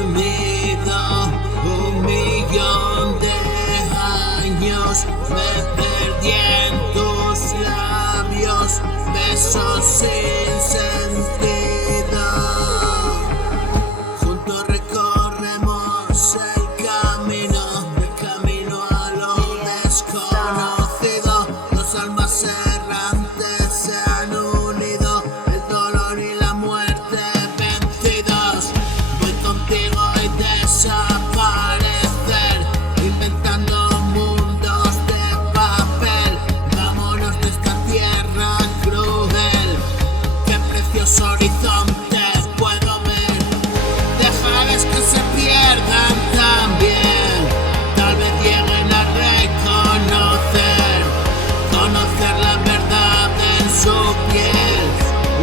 dormido 1.000.000 de años, me perdí en tus labios, besos sin sentido. Juntos recorremos el camino a lo desconocido. Dos almas errantes se han unido, el dolor y la muerte vencidos. Voy contigo y desaparecer, inventando mundos de papel. Vámonos de esta tierra cruel, qué precioso horizonte puedo ver. Dejarás que se pierdan también, tal vez lleguen a conocer la verdad en su piel,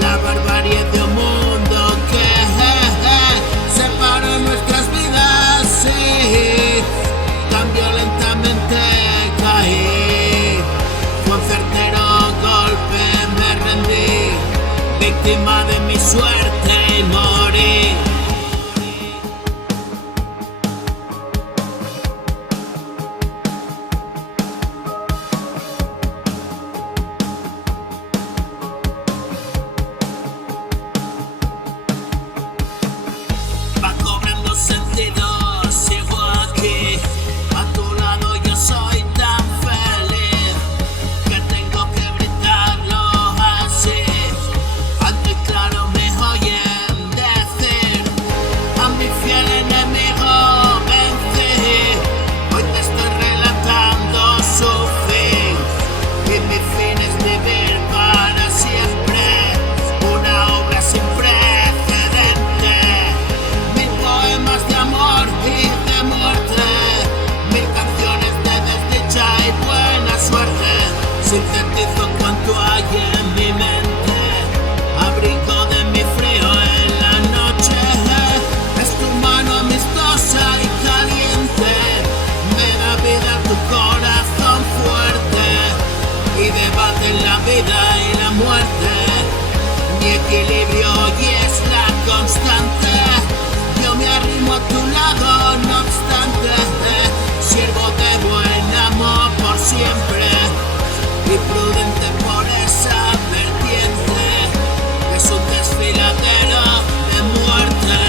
la barbarie de un mundo que separó nuestras vidas, sí, tan violentamente caí. Fue un certero golpe, me rendí, víctima de mi suerte y morí. Va cobrando sentido, sigo aquí, a tu lado yo soy tan feliz, que tengo que gritarlo así, alto y claro me oyen decir, a mi fiel enemigo vencí, hoy te estoy relatando su fin, y mi fin es vivir para siempre, una obra sin precedente. Poemas de amor y de muerte, 1000 canciones de desdicha y buena suerte. Sintetizo cuanto hay en mi mente, abrigo de mi frío en la noche. Es tu mano amistosa y caliente, me da vida tu corazón fuerte, y debaten la vida y la muerte. Mi equilibrio hoy es la constante. Yo me arrimo a tu lado, no obstante, siervo de buen amor por siempre, y prudente por esa vertiente, es un desfiladero de muerte.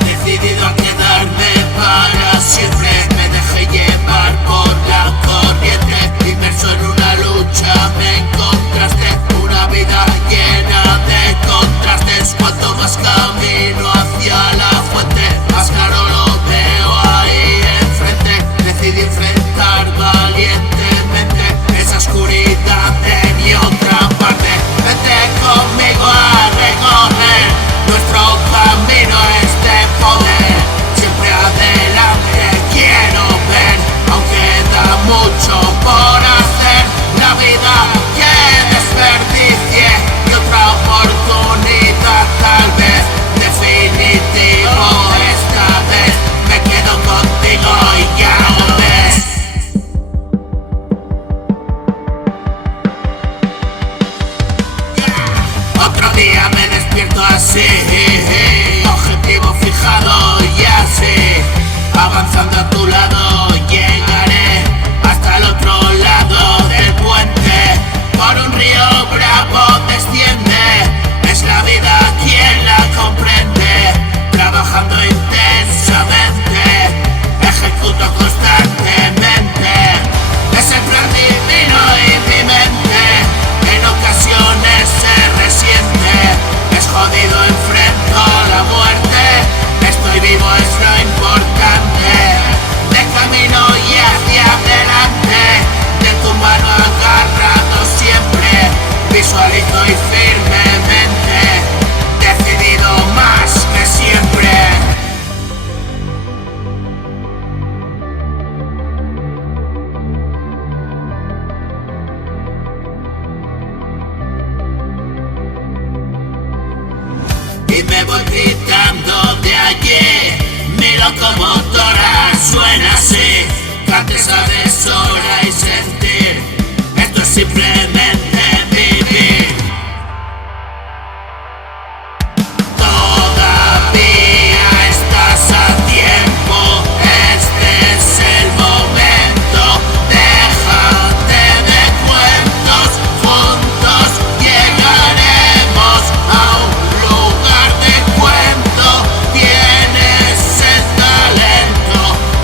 Decidido a quedarme para siempre, me dejé llevar por la corriente, inmerso en una lucha me encontraste, una vida llena de contrastes. Cuanto más camino hacia la fuente, más claro lo veo ahí enfrente. Decidí enfrentar valientemente esa oscuridad de mi otra parte. Vente conmigo a recorrer nuestro camino, este poder. Siempre adelante quiero ver, aunque da mucho por hacer. La vida que desperdicié y otra oportunidad tal vez. Definitivo esta vez, me quedo contigo y ya lo ves. Otro día me despierto así, objetivo fijado y así, avanzando a tu lado llegaré hasta el otro lado del puente. Por un río bravo desciende, es la vida quien la comprende. Trabajando intensamente, ejecuto constantemente, es el plan divino y mi mente en ocasiones se resiente. Es jodido, enfrento la muerte, estoy vivo, es lo importante. De camino y hacia adelante, voy gritando de allí. Mi locomotora suena así, cantes a deshora y sentir. Esto es simplemente vivir. Todavía estás a tiempo, este es el momento. Déjate de cuentos, juntos llegaremos a un lugar de cuento. Tienes el talento,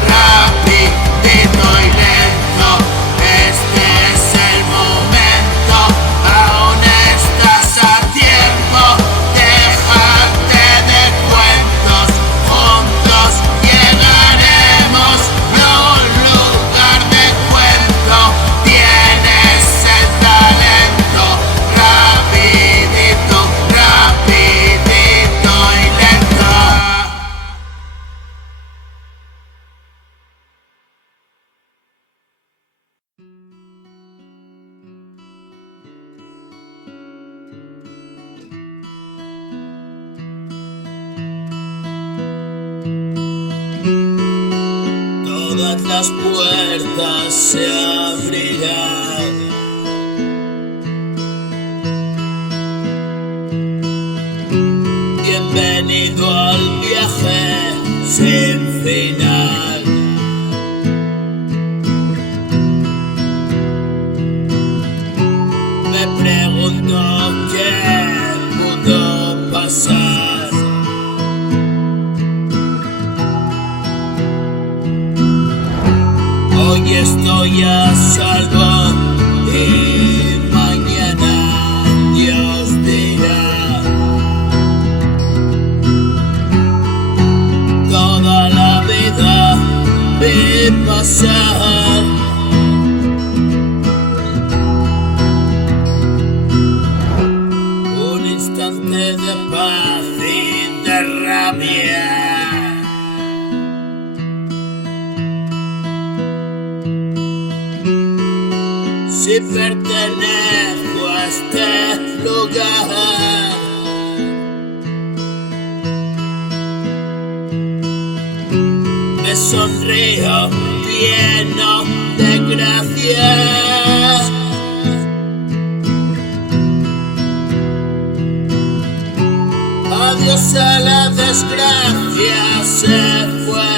rapidito y lento. Este es el momento, aún estás a tiempo. Déjate de cuentos, juntos llegaremos a un lugar de cuento. Tienes el talento, rapidito, rapidito y lento. Todas las puertas se abrirán. Bienvenido al viaje sin final. Me pregunto qué pudo pasar. Hoy estoy a salvo y mañana Dios dirá. Toda la vida vi pasar. Un instante de paz y de rabia. Si pertenezco a este lugar, me sonrío lleno de gracia. Adiós a la desgracia, se fue.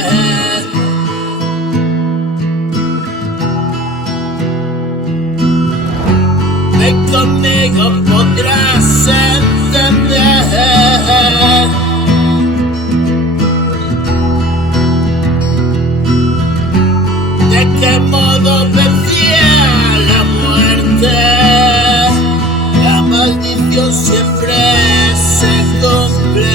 Ven conmigo, podrás entender de qué modo vencía la muerte. La maldición siempre se cumple.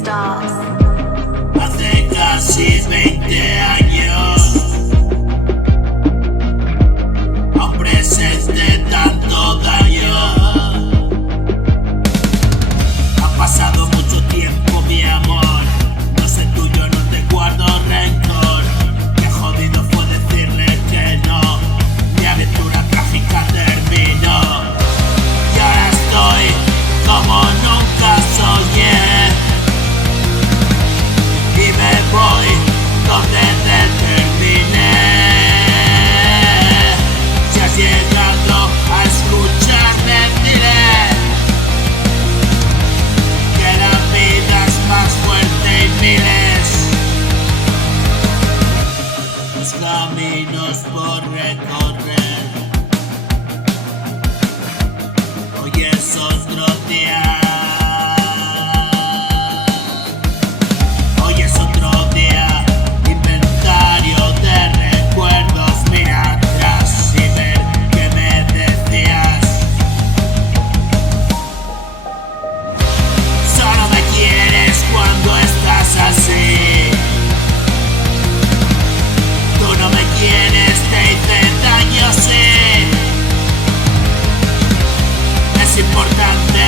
Stars. Hace casi 20 años, aún presente tanto daño. Ha pasado mucho tiempo, mi amor. No sé tuyo, no te guardo rencor. Qué jodido fue decirle que no. Mi aventura trágica terminó. Y ahora estoy como nunca soñé. Y me voy donde te terminé. Si has llegado a escucharme, diré que la vida es más fuerte y miles los caminos por recorrer. Hoy es otro día. Importante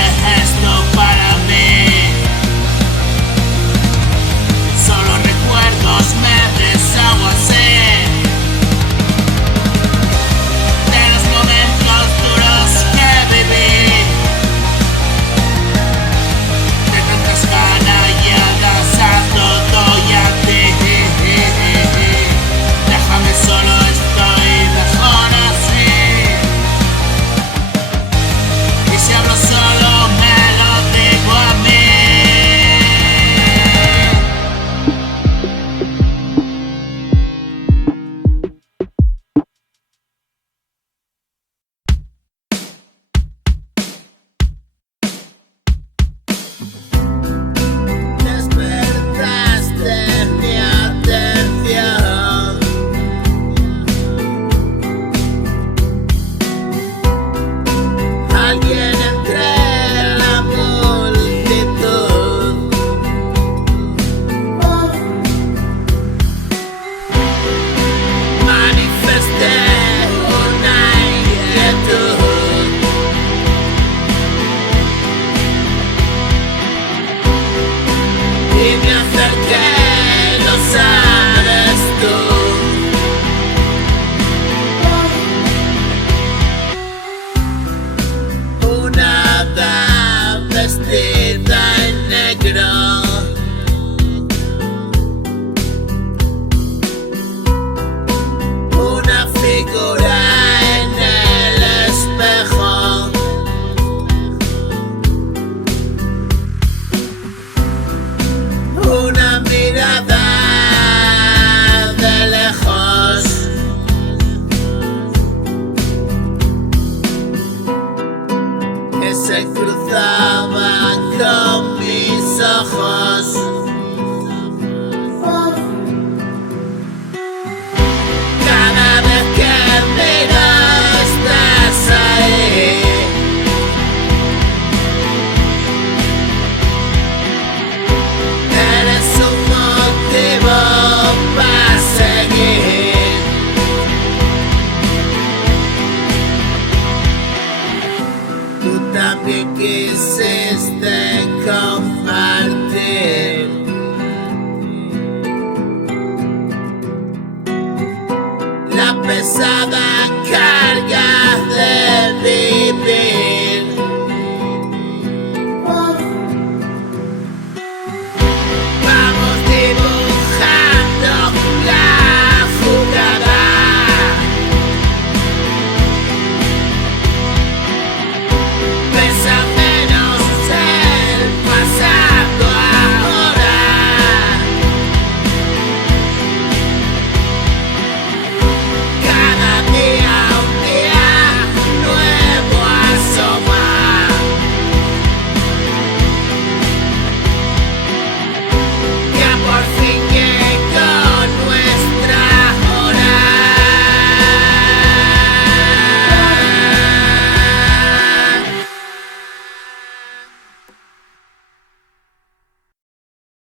toda carga.